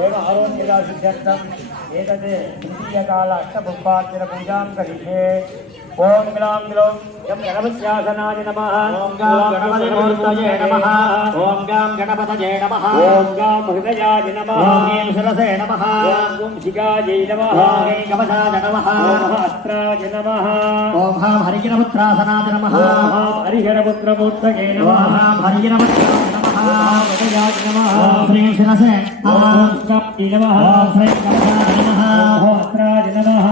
क्षेम आरोग्यसिद्ध्यर्थम् एतद् तृतीयकाल अष्टपुष्पार्चनपूजां करिष्ये। ओम ग्लां ग्लौं यं गणपत्यासनाय नमः। ओम गां गणपतिमूर्तये नमः। ओम गां गणपतये नमः। ओम गां हृदयाय नमः। ओम ऐं शिरसे नमः। ओम कुंसिकायै नमः। ओम ऐं कवचाय नमः। ओम अस्त्राय नमः। ओम हां हरिहरपुत्रासनाय नमः। ओम हां हरिहरपुत्रमूर्तये नमः। ओम हां हरिहरपुत्राय नमः। ओम हृदयाय नमः। ओम श्रीं शिरसे ओम कुंसिकायै नमः। ओम श्रीं कवचाय नमः। ओम अस्त्राय नमः।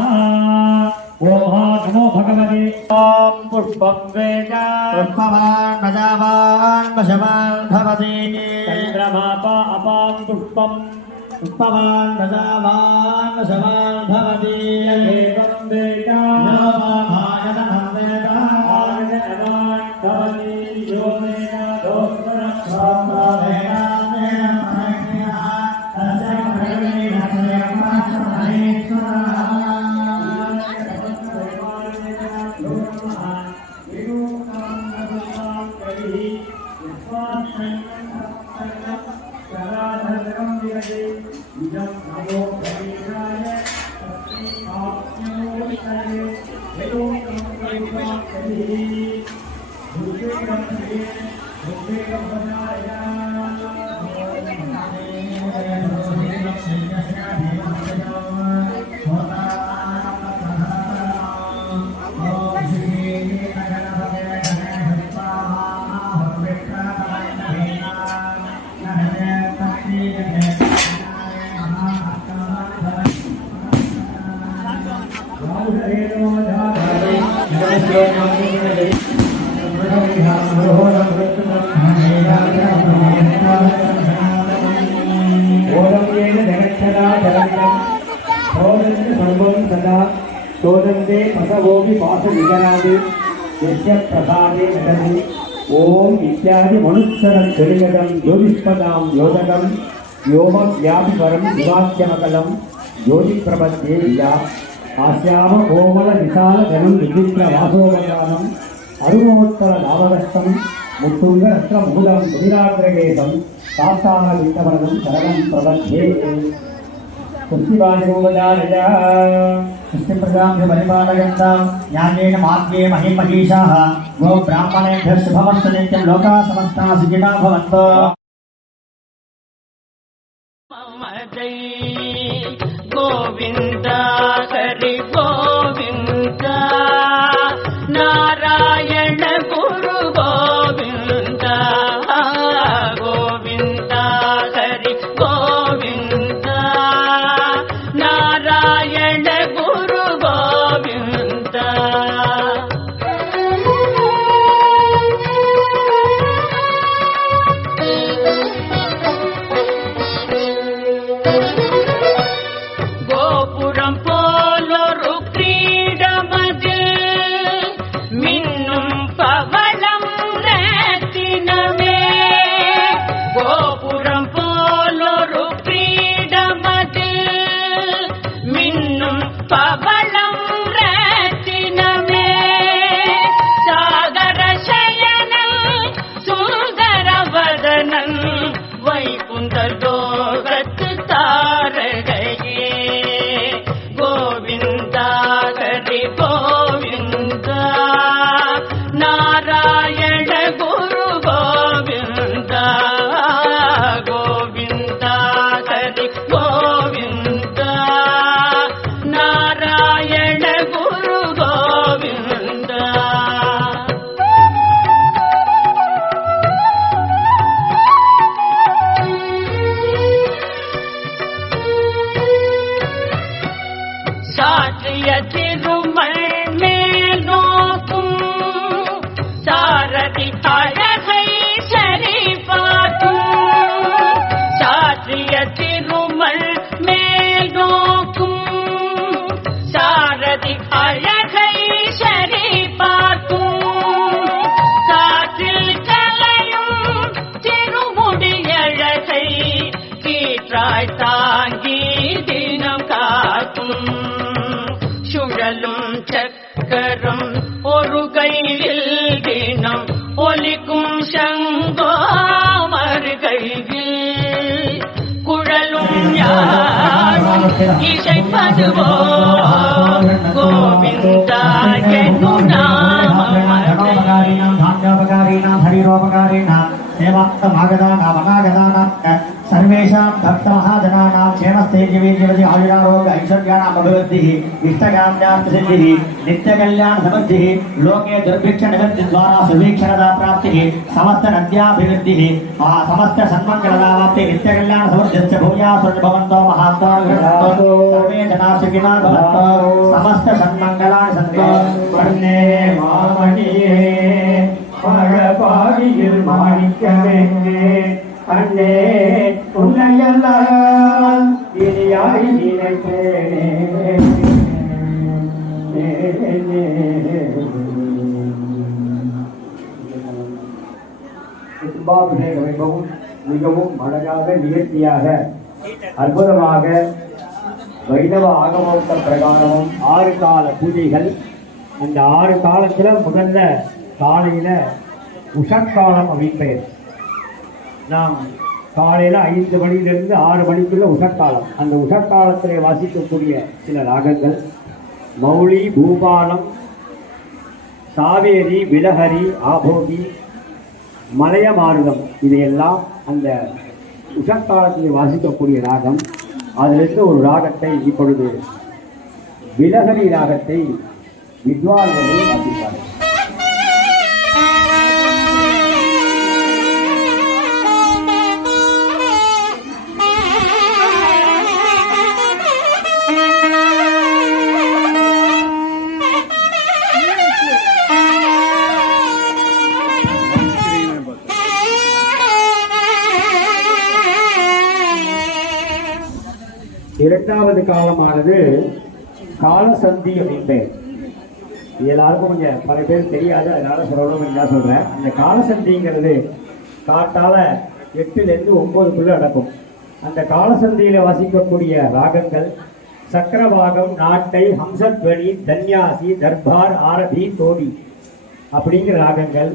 ओम नमो भगवते। ओम पुष्पं वेद पुष्पवान् प्रजावान् वशवान् भवति। चन्द्रमापा अपां पुष्पं पुष्पवान् प्रजावान् वशवान् भवति। एवं वेद नमोभायतनं वेद आयतवान् भवति। यो वेद दोषरक्षां सोदंते पसवोपि पाशविजरादि यस्य प्रसादे नटति। ओम इत्यादि मनुस्सरं कलिगदं ज्योतिष्पदां योजकं व्योमव्यापिवरं दिवाख्यमकलं ज्योतिप्रपद्ये विजा आस्याम कोमल विशाल जनं विचित्र वासोपयानं अरुणोत्तर लाभदष्टं मुत्तुंग रत्न मुकुलं सुधिराग्रगेतं तात्तान वित्तवरदं शरणं प्रपद्ये। पुष्टिवादिगोपचारया पुष्टिप्रजां परिपालयन्तां ज्ञानेन मार्गे महिमहीषाः गो ब्राह्मणेभ्यः शुभमस्तु नित्यं लोकाः समस्ताः सुखिनः भवन्तु। गोविन्द हरि गोविन्द नारायण गुरु गोविन्द गोविन्द हरि गोविन्द नारायण गुरु गोविन्द। गोपुरं தாய் தாங்கி தினம் காக்கும் சுழலும் சக்கரம் ஒரு கையில் தினம் ஒலிக்கும் சங்கோ மறு கையில் குழலும் யாரும் இசைப்பதுவோ கோவிந்தா என்னும் सर्वेषां भक्तमहाजनानां क्षेमस्थैर्यवीर्यवति आयुरारोग्य ऐश्वर्याणाम् अभिवृद्धिः इष्टकाम्यार्थसिद्धिः नित्यकल्याणसमृद्धिः लोके दुर्भिक्षनिवृत्तिद्वारा सुवीक्षणता प्राप्तिः समस्त नद्याभिवृद्धिः समस्त सन्मङ्गललाप्तिः नित्यकल्याणसमृद्धिश्च भूयासु भवन्तो महान्तो सर्वे जनाः सुखिनः भवन्तु समस्त सन्मङ्गलानि सन्तु वर्णे मामणिये பழபாடியில் மாணிக்கமே அண்ணே உன்னையெல்லாம் இனியாய் நினைத்தேனே கும்பாபிஷேக வைபவம் மிகவும் அழகாக நிகழ்ச்சியாக அற்புதமாக வைணவ ஆகமோத்த பிரகாரமும் 6 கால பூஜைகள். அந்த 6 காலத்துல முதல்ல காலையில் உஷக்காலம் அமைப்பேன். நாம் காலையில் 5 மணியிலிருந்து 6 மணிக்குள்ள உஷக்காலம். அந்த உஷக்காலத்தில் வாசிக்கக்கூடிய சில ராகங்கள் மௌலி, பூபாலம், சாவேரி, விலஹரி, ஆபோகி, மலையமாருதம், இதையெல்லாம் அந்த உஷக்காலத்தில் வாசிக்கக்கூடிய ராகம். அதிலிருந்து ஒரு ராகத்தை இப்பொழுது விலஹரி ராகத்தை வித்வான்கள் வாசிப்பார்கள். இரண்டாவது காலமானது காலசந்தி அப்படின்பேர். எல்லாருக்கும் கொஞ்சம் பல பேர் தெரியாது, அதனால சொல்லணும் தான் சொல்றேன். அந்த காலசந்திங்கிறது காட்டால 8லேருந்து 9க்குள்ள நடக்கும். அந்த காலசந்தியில வாசிக்கக்கூடிய ராகங்கள் சக்கரவாகம், நாட்டை, ஹம்சத்வனி, தன்யாசி, தர்பார், ஆரதி, தோடி அப்படிங்கிற ராகங்கள்.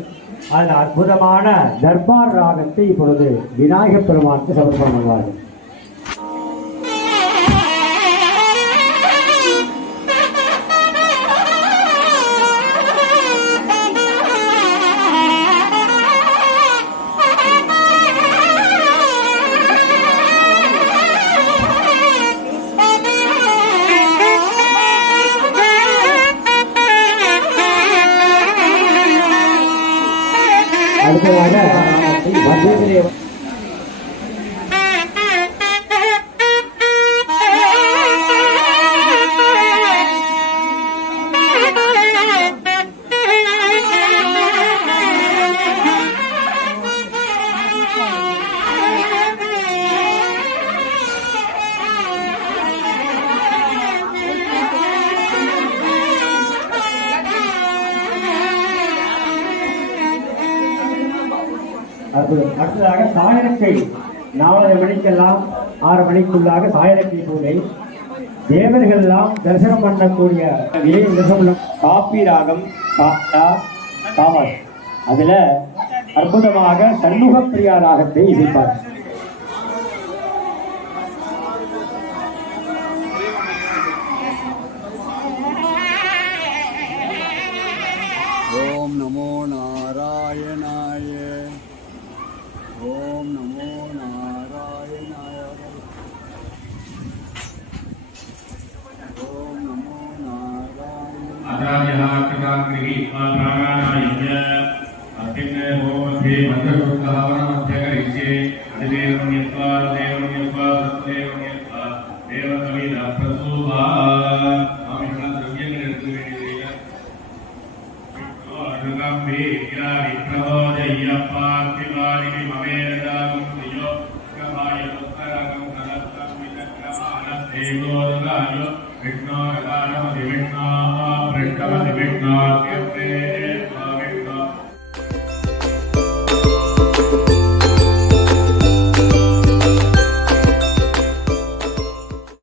அதில் அற்புதமான தர்பார் ராகத்தை இப்பொழுது விநாயகப் பெருமானுக்கு சமர்ப்பணம் பண்ணுவார்கள். அடுத்ததாக அடுத்ததாக சாயனக்கை 4 மணிக்கெல்லாம் 6 மணிக்குள்ளாக சாயனக்கை பூஜை. தேவர்கள் எல்லாம் தரிசனம் பண்ணக்கூடிய காப்பி ராகம், காட்டா, காவல். அதுல அற்புதமாக சண்முகப்பிரியா ராகத்தை இசைப்பார். ஓம் நமோ நாராயணாய. ஓம் நமோ நாராயணாய. ஓம் நமோ நாராயணாய. அதாஜஹாத்காக்ரிஹி ஆத்ராணாயஞ்ச அத்தின்னே ஓமதே மந்தகுருதாவன மத்யகரிச்சே அதிவேகம் யத்வாரதே